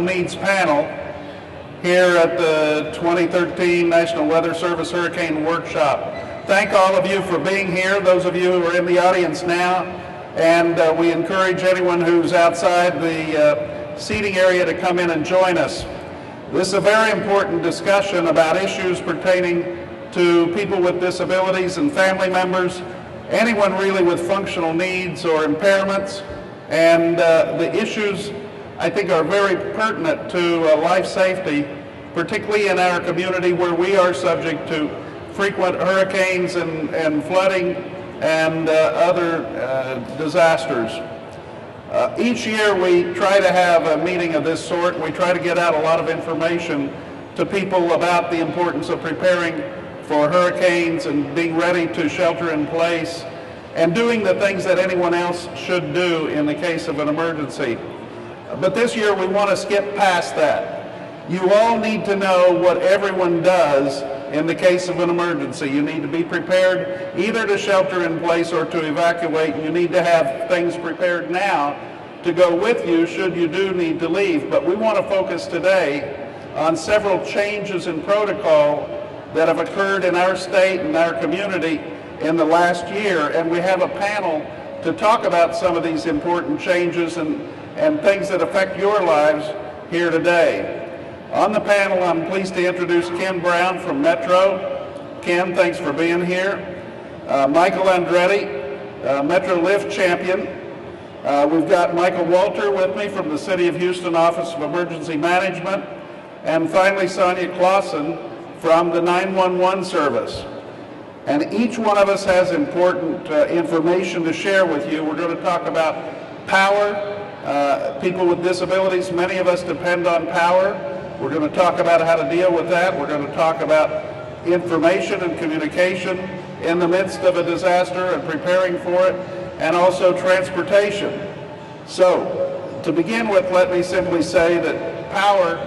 Needs panel here at the 2013 National Weather Service Hurricane Workshop. Thank all of you for being here, those of you who are in the audience now, and we encourage anyone who's outside the seating area to come in and join us. This is a very important discussion about issues pertaining to people with disabilities and family members, anyone really with functional needs or impairments, and the issues I think are very pertinent to life safety, particularly in our community where we are subject to frequent hurricanes and flooding and other disasters. Each year we try to have a meeting of this sort. We try to get out a lot of information to people about the importance of preparing for hurricanes and being ready to shelter in place and doing the things that anyone else should do in the case of an emergency. But this year we want to skip past that. You all need to know what everyone does in the case of an emergency. You need to be prepared either to shelter in place or to evacuate. You need to have things prepared now to go with you should you do need to leave. But we want to focus today on several changes in protocol that have occurred in our state and our community in the last year. And we have a panel to talk about some of these important changes and things that affect your lives here today. On the panel, I'm pleased to introduce Ken Brown from Metro. Ken, thanks for being here. Michael Andrade, METROLIFT champion. We've got Michael Walter with me from the City of Houston Office of Emergency Management. And finally, Sonya Clauson from the 911 service. And each one of us has important information to share with you. We're going to talk about power. People with disabilities, many of us depend on power. We're going to talk about how to deal with that. We're going to talk about information and communication in the midst of a disaster and preparing for it, and also transportation. So, to begin with, let me simply say that power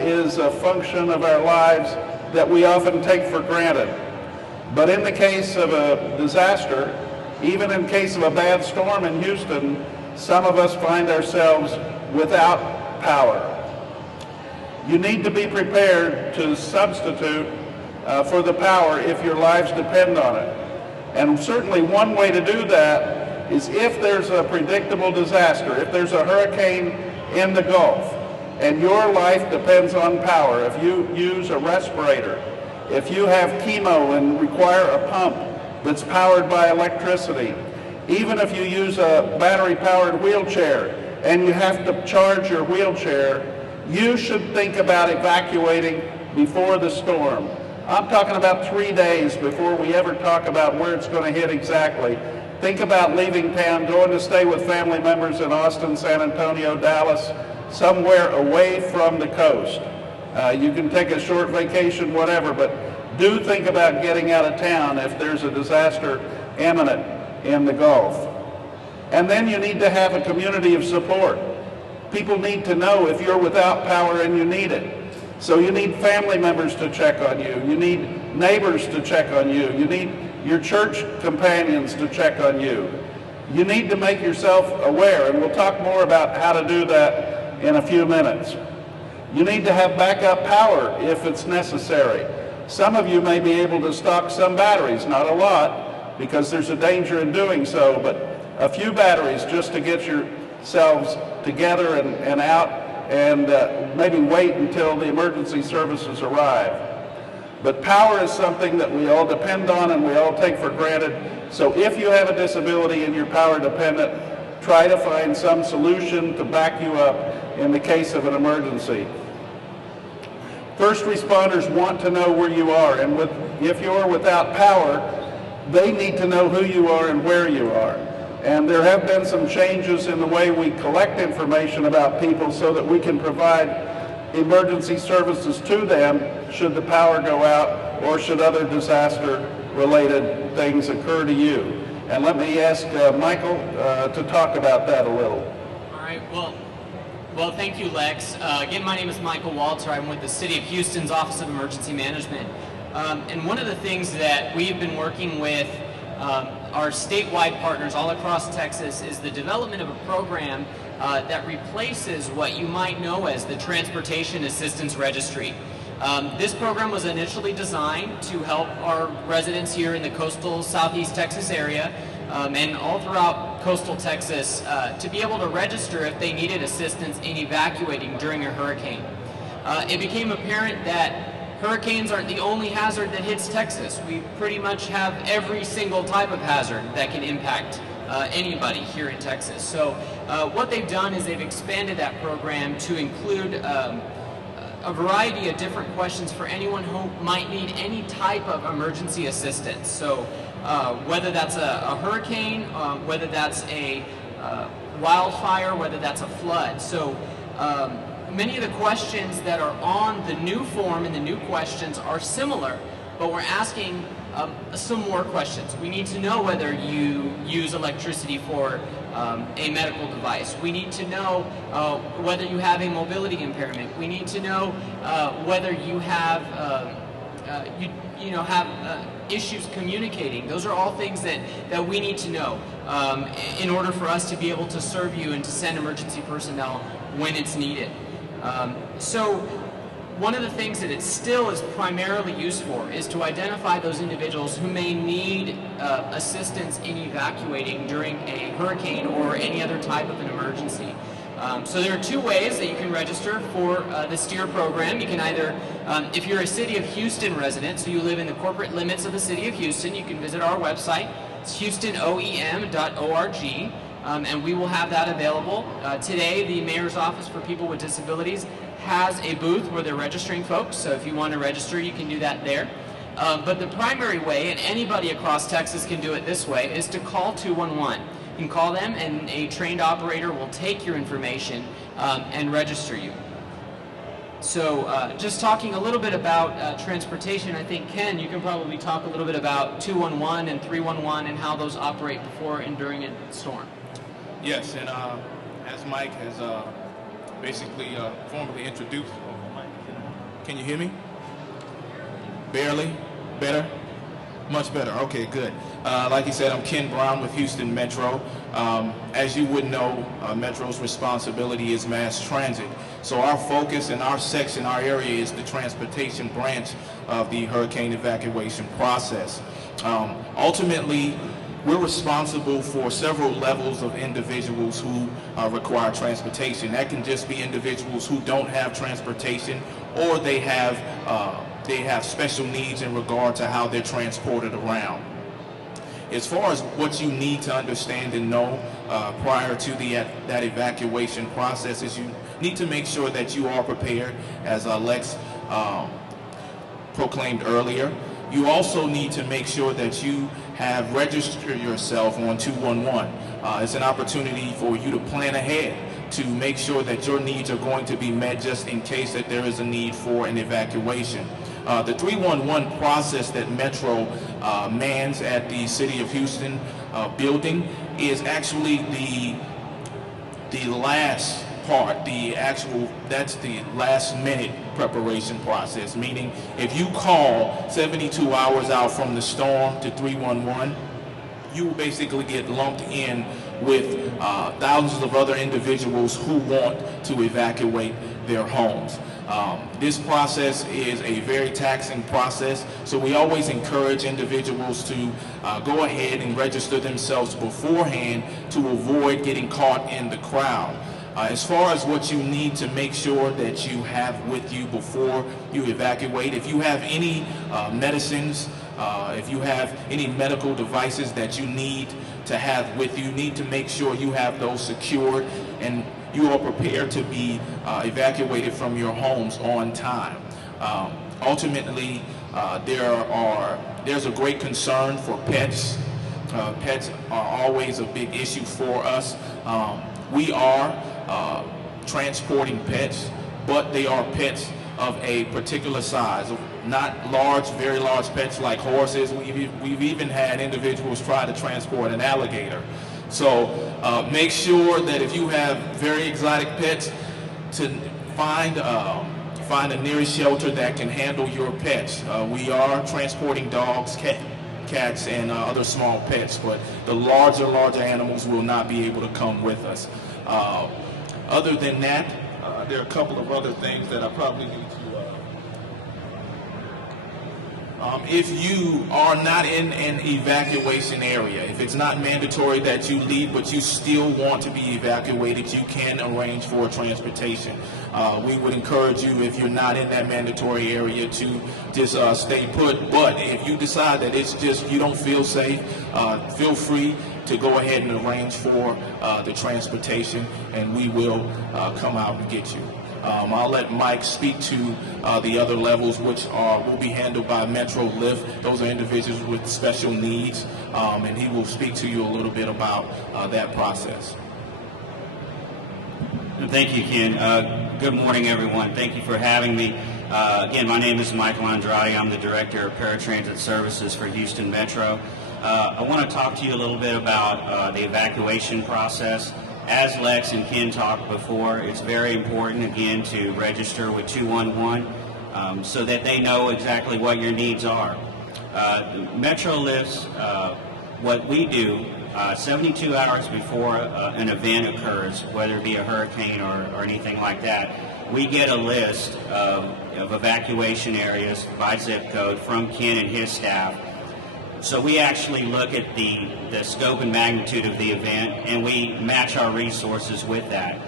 is a function of our lives that we often take for granted. But in the case of a disaster, even in case of a bad storm in Houston, some of us find ourselves without power. You need to be prepared to substitute for the power if your lives depend on it. And certainly one way to do that is if there's a predictable disaster, if there's a hurricane in the Gulf and your life depends on power, if you use a respirator, if you have chemo and require a pump that's powered by electricity, even if you use a battery-powered wheelchair and you have to charge your wheelchair, you should think about evacuating before the storm. I'm talking about 3 days before we ever talk about where it's going to hit exactly. Think about leaving town, going to stay with family members in Austin, San Antonio, Dallas, somewhere away from the coast. You can take a short vacation, whatever, but do think about getting out of town if there's a disaster imminent in the Gulf. And then you need to have a community of support. People need to know if you're without power and you need it. So you need family members to check on you. You need neighbors to check on you. You need your church companions to check on you. You need to make yourself aware, and we'll talk more about how to do that in a few minutes. You need to have backup power if it's necessary. Some of you may be able to stock some batteries, not a lot, because there's a danger in doing so, but a few batteries just to get yourselves together and out, and maybe wait until the emergency services arrive. But power is something that we all depend on and we all take for granted. So if you have a disability and you're power dependent, try to find some solution to back you up in the case of an emergency. First responders want to know where you are, and if you're without power, they need to know who you are and where you are. And there have been some changes in the way we collect information about people so that we can provide emergency services to them should the power go out or should other disaster-related things occur to you. And let me ask Michael to talk about that a little. All right, well, thank you, Lex. Again, my name is Michael Walter. I'm with the City of Houston's Office of Emergency Management. And one of the things that we've been working with our statewide partners all across Texas is the development of a program that replaces what you might know as the Transportation Assistance Registry. This program was initially designed to help our residents here in the coastal Southeast Texas area and all throughout coastal Texas to be able to register if they needed assistance in evacuating during a hurricane. It became apparent that hurricanes aren't the only hazard that hits Texas. We pretty much have every single type of hazard that can impact anybody here in Texas. So what they've done is they've expanded that program to include a variety of different questions for anyone who might need any type of emergency assistance. So whether that's a hurricane, whether that's a wildfire, whether that's a flood. So many of the questions that are on the new form and the new questions are similar, but we're asking some more questions. We need to know whether you use electricity for a medical device. We need to know whether you have a mobility impairment. We need to know whether you have issues communicating. Those are all things that we need to know in order for us to be able to serve you and to send emergency personnel when it's needed. So one of the things that it still is primarily used for is to identify those individuals who may need assistance in evacuating during a hurricane or any other type of an emergency. So there are two ways that you can register for this TIRR program. You can either, if you're a City of Houston resident, so you live in the corporate limits of the City of Houston, you can visit our website. It's houstonoem.org. And we will have that available. Today, the Mayor's Office for People with Disabilities has a booth where they're registering folks, so if you want to register, you can do that there. But the primary way, and anybody across Texas can do it this way, is to call 211. You can call them, and a trained operator will take your information and register you. So just talking a little bit about transportation, I think, Ken, you can probably talk a little bit about 211 and 311 and how those operate before and during a storm. Yes, and as Mike has basically formally introduced, can you hear me? Barely? Better? Much better. Okay, good. Like you said, I'm Ken Brown with Houston Metro. As you would know, Metro's responsibility is mass transit. So our focus in our section, our area, is the transportation branch of the hurricane evacuation process. Ultimately, we're responsible for several levels of individuals who require transportation. That can just be individuals who don't have transportation, or they have special needs in regard to how they're transported around. As far as what you need to understand and know prior to that evacuation process is you need to make sure that you are prepared, as Lex proclaimed earlier. You also need to make sure that you have registered yourself on 211. It's an opportunity for you to plan ahead to make sure that your needs are going to be met just in case that there is a need for an evacuation. The 311 process that Metro mans at the City of Houston building is actually the last part, that's the last minute preparation process, meaning if you call 72 hours out from the storm to 311, you will basically get lumped in with thousands of other individuals who want to evacuate their homes. This process is a very taxing process, so we always encourage individuals to go ahead and register themselves beforehand to avoid getting caught in the crowd. As far as what you need to make sure that you have with you before you evacuate, if you have any medicines, if you have any medical devices that you need to have with you, need to make sure you have those secured and you are prepared to be evacuated from your homes on time. Ultimately, there's a great concern for pets. Pets are always a big issue for us. We are transporting pets, but they are pets of a particular size, not large, very large pets like horses. We've even had individuals try to transport an alligator. So make sure that if you have very exotic pets, to find a nearest shelter that can handle your pets. We are transporting dogs, cats, and other small pets, but the larger animals will not be able to come with us. Other than that, there are a couple of other things that I probably need to. If you are not in an evacuation area, if it's not mandatory that you leave, but you still want to be evacuated, you can arrange for transportation. We would encourage you, if you're not in that mandatory area, to just stay put. But if you decide that it's just you don't feel safe, feel free to go ahead and arrange for the transportation, and we will come out and get you. I'll let Mike speak to the other levels, which will be handled by METROLIFT. Those are individuals with special needs, and he will speak to you a little bit about that process. Thank you, Ken. Good morning, everyone. Thank you for having me. Again, my name is Michael Andrade. I'm the Director of Paratransit Services for Houston Metro. I want to talk to you a little bit about the evacuation process. As Lex and Ken talked before, it's very important, again, to register with 211 so that they know exactly what your needs are. METROLIFT, what we do, 72 hours before an event occurs, whether it be a hurricane or anything like that, we get a list of evacuation areas by zip code from Ken and his staff. So we actually look at the scope and magnitude of the event, and we match our resources with that.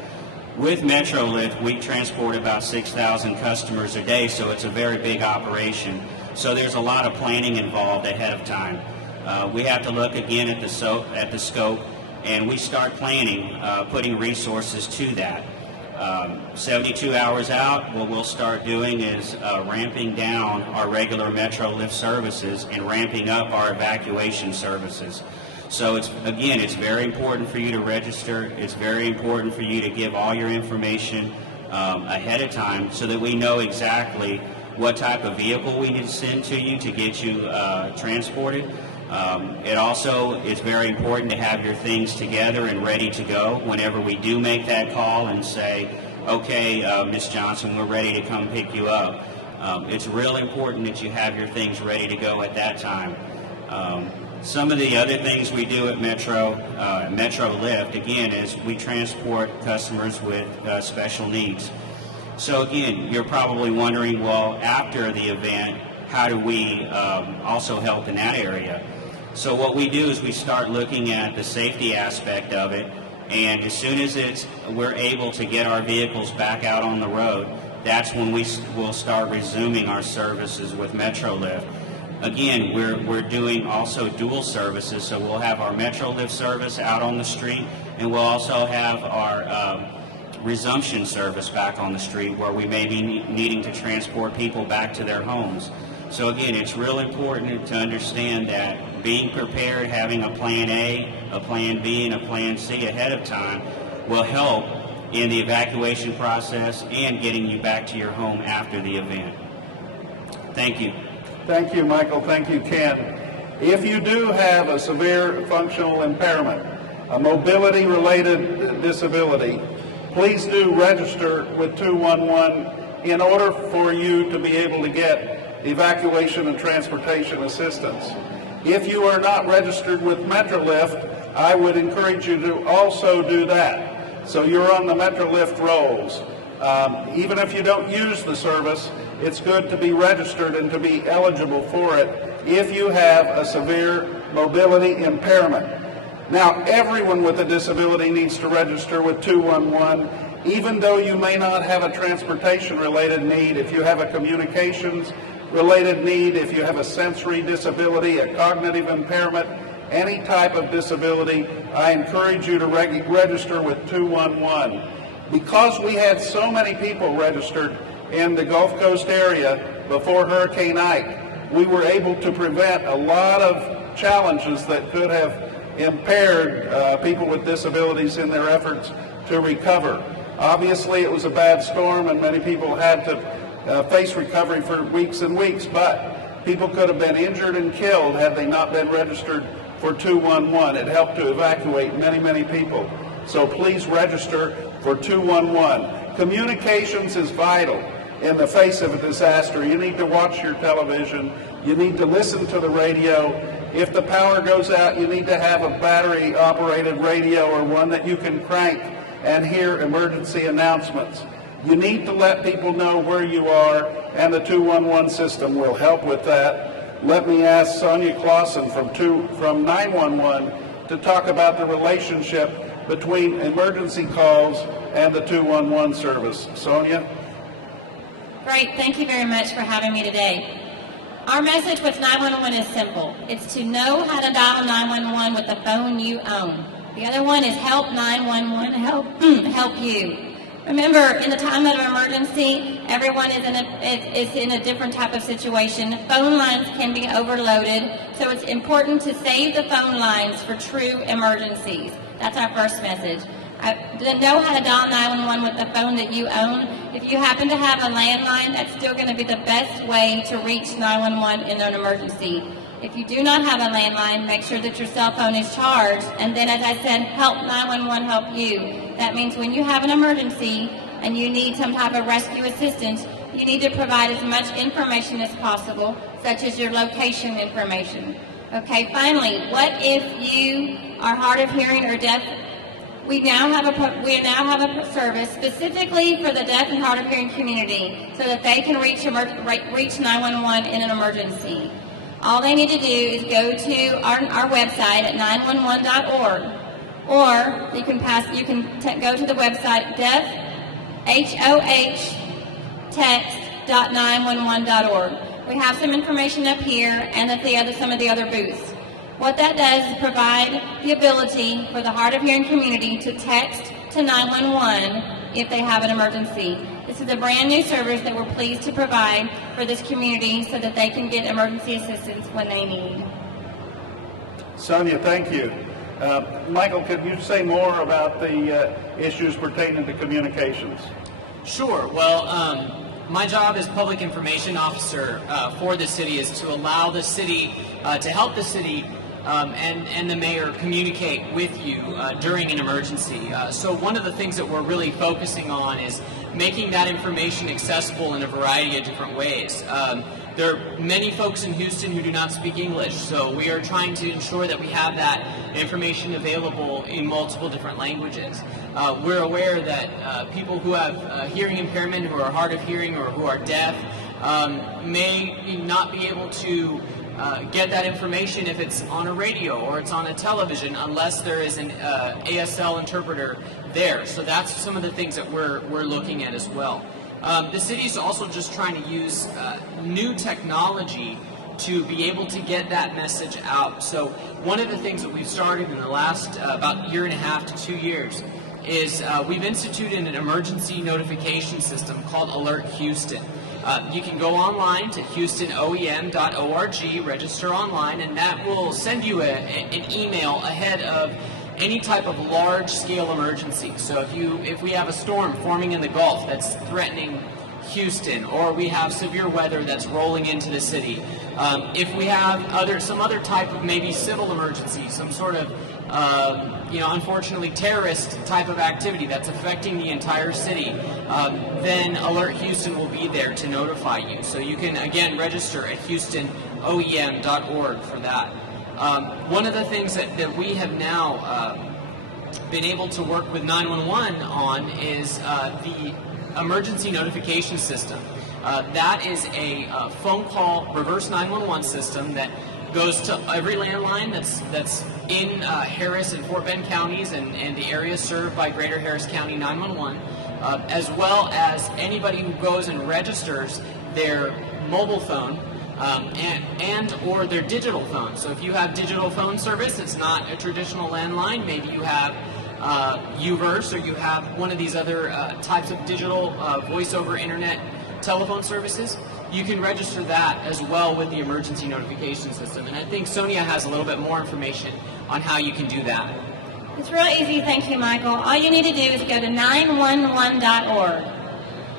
With METROLIFT, we transport about 6,000 customers a day, so it's a very big operation. So there's a lot of planning involved ahead of time. We have to look again at the scope, and we start planning, putting resources to that. 72 hours out, what we'll start doing is ramping down our regular METROLIFT services and ramping up our evacuation services. So it's very important for you to register. It's very important for you to give all your information ahead of time so that we know exactly what type of vehicle we need to send to you to get you transported. It also is very important to have your things together and ready to go whenever we do make that call and say, okay, Ms. Johnson, we're ready to come pick you up. It's real important that you have your things ready to go at that time. Some of the other things we do at METROLIFT, again, is we transport customers with special needs. So again, you're probably wondering, well, after the event, how do we also help in that area? So what we do is we start looking at the safety aspect of it, and as soon as we're able to get our vehicles back out on the road, that's when we'll start resuming our services with METROLIFT. Again, we're doing also dual services, so we'll have our METROLIFT service out on the street, and we'll also have our resumption service back on the street where we may be needing to transport people back to their homes. So again, it's real important to understand that being prepared, having a plan A, a plan B, and a plan C ahead of time will help in the evacuation process and getting you back to your home after the event. Thank you. Thank you, Michael. Thank you, Ken. If you do have a severe functional impairment, a mobility-related disability, please do register with 211 in order for you to be able to get evacuation and transportation assistance. If you are not registered with METROLIFT, I would encourage you to also do that. So you're on the METROLIFT rolls. Even if you don't use the service, it's good to be registered and to be eligible for it if you have a severe mobility impairment. Now, everyone with a disability needs to register with 211, even though you may not have a transportation-related need. If you have a communications-related need, if you have a sensory disability, a cognitive impairment, any type of disability, I encourage you to register with 211. Because we had so many people registered in the Gulf Coast area before Hurricane Ike, we were able to prevent a lot of challenges that could have impaired people with disabilities in their efforts to recover. Obviously, it was a bad storm and many people had to face recovery for weeks and weeks, but people could have been injured and killed had they not been registered for 211. It helped to evacuate many, many people. So please register for 211. Communications is vital in the face of a disaster. You need to watch your television. You need to listen to the radio. If the power goes out, you need to have a battery-operated radio or one that you can crank and hear emergency announcements. You need to let people know where you are, and the 211 system will help with that. Let me ask Sonya Clauson from 911 to talk about the relationship between emergency calls and the 211 service. Sonya? Great, thank you very much for having me today. Our message with 911 is simple. It's to know how to dial 911 with the phone you own. The other one is help 911 help you. Remember, in the time of emergency, everyone is in a different type of situation. Phone lines can be overloaded, so it's important to save the phone lines for true emergencies. That's our first message. Know how to dial 911 with the phone that you own. If you happen to have a landline, that's still going to be the best way to reach 911 in an emergency. If you do not have a landline, make sure that your cell phone is charged. And then, as I said, help 911 help you. That means when you have an emergency and you need some type of rescue assistance, you need to provide as much information as possible, such as your location information. Okay, finally, what if you are hard of hearing or deaf? We now have a service specifically for the deaf and hard of hearing community so that they can reach 911 in an emergency. All they need to do is go to our website at 911.org, or you can go to the website text.911.org. We have some information up here and at some of the other booths. What that does is provide the ability for the hard of hearing community to text to 911 if they have an emergency. This is a brand new service that we're pleased to provide for this community so that they can get emergency assistance when they need. Sonya, thank you. Michael, could you say more about the issues pertaining to communications? Sure. Well, my job as public information officer for the city is to allow the city, to help the city and the mayor communicate with you during an emergency. So one of the things that we're really focusing on is making that information accessible in a variety of different ways. There are many folks in Houston who do not speak English, so we are trying to ensure that we have that information available in multiple different languages. We're aware that people who have hearing impairment, who are hard of hearing or who are deaf, may not be able to get that information if it's on a radio or it's on a television unless there is an ASL interpreter there. So that's some of the things that we're looking at as well. The city is also just trying to use new technology to be able to get that message out. So one of the things that we've started in the last about year and a half to 2 years is we've instituted an emergency notification system called Alert Houston. You can go online to houstonoem.org, register online, and that will send you an email ahead of any type of large-scale emergency. So if we have a storm forming in the Gulf that's threatening Houston, or we have severe weather that's rolling into the city, if we have some other type of maybe civil emergency, some sort of unfortunately terrorist type of activity that's affecting the entire city, then Alert Houston will be there to notify you. So you can again register at houstonoem.org for that. One of the things that we have now been able to work with 911 on is the emergency notification system. That is a phone call reverse 911 system that goes to every landline that's in Harris and Fort Bend counties and the areas served by Greater Harris County 911, as well as anybody who goes and registers their mobile phone and or their digital phone. So if you have digital phone service, it's not a traditional landline, maybe you have UVerse or you have one of these other types of digital voice over internet telephone services, you can register that as well with the emergency notification system. And I think Sonya has a little bit more information on how you can do that. It's real easy, thank you, Michael. All you need to do is go to 911.org.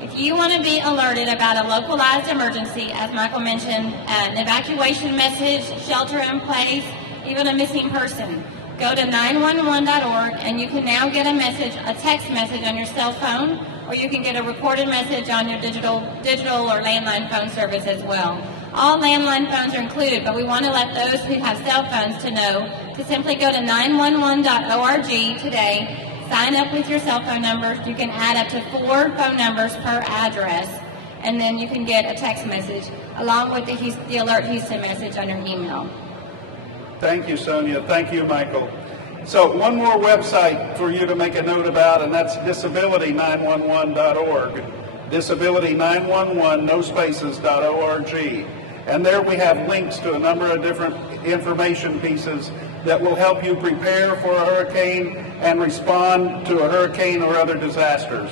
If you want to be alerted about a localized emergency, as Michael mentioned, an evacuation message, shelter in place, even a missing person, go to 911.org and you can now get a text message on your cell phone, or you can get a recorded message on your digital or landline phone service as well. All landline phones are included, but we want to let those who have cell phones to know to simply go to 911.org today, sign up with your cell phone number. You can add up to 4 phone numbers per address, and then you can get a text message along with the Alert Houston message on your email. Thank you, Sonia. Thank you, Michael. So one more website for you to make a note about, and that's disability911.org. Disability911, no spaces.org. And there we have links to a number of different information pieces that will help you prepare for a hurricane and respond to a hurricane or other disasters.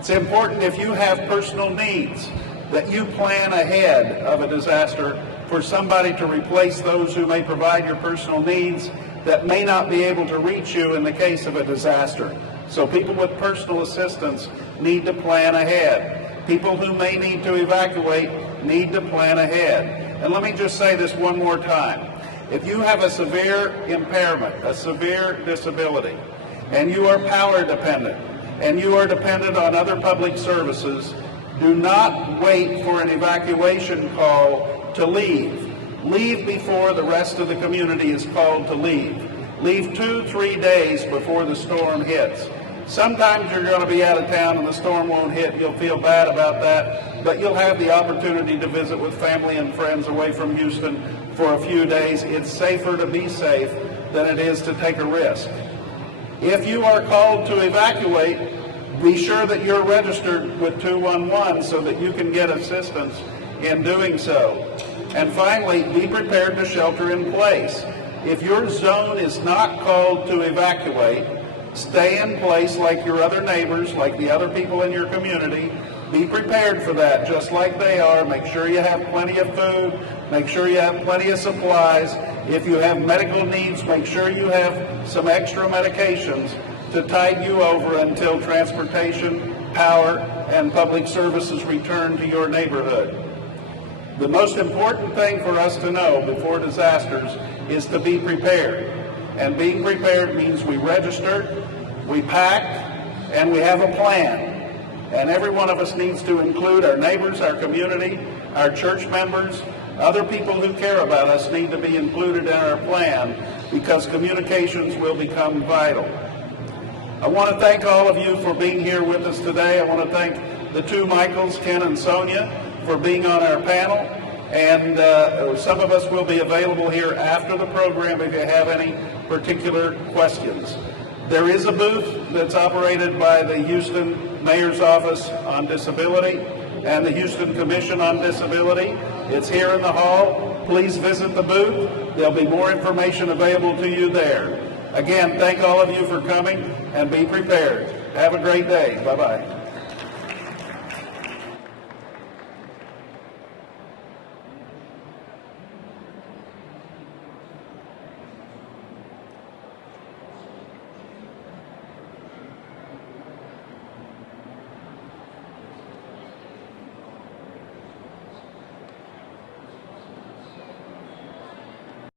It's important, if you have personal needs, that you plan ahead of a disaster for somebody to replace those who may provide your personal needs that may not be able to reach you in the case of a disaster. So people with personal assistance need to plan ahead. People who may need to evacuate need to plan ahead. And let me just say this one more time. If you have a severe impairment, a severe disability, and you are power dependent, and you are dependent on other public services, do not wait for an evacuation call to leave. Leave before the rest of the community is called to leave. Leave 2-3 days before the storm hits. Sometimes you're going to be out of town and the storm won't hit. You'll feel bad about that, but you'll have the opportunity to visit with family and friends away from Houston for a few days. It's safer to be safe than it is to take a risk. If you are called to evacuate, be sure that you're registered with 211 so that you can get assistance in doing so. And finally, be prepared to shelter in place. If your zone is not called to evacuate, stay in place like your other neighbors, like the other people in your community. Be prepared for that, just like they are. Make sure you have plenty of food. Make sure you have plenty of supplies. If you have medical needs, make sure you have some extra medications to tide you over until transportation, power, and public services return to your neighborhood. The most important thing for us to know before disasters is to be prepared. And being prepared means we register, we pack, and we have a plan. And every one of us needs to include our neighbors, our community, our church members, other people who care about us need to be included in our plan because communications will become vital. I want to thank all of you for being here with us today. I want to thank the two Michaels, Ken and Sonya, for being on our panel. And some of us will be available here after the program if you have any particular questions. There is a booth that's operated by the Houston Mayor's Office on Disability and the Houston Commission on Disability. It's here in the hall. Please visit the booth. There'll be more information available to you there. Again, thank all of you for coming and be prepared. Have a great day. Bye-bye.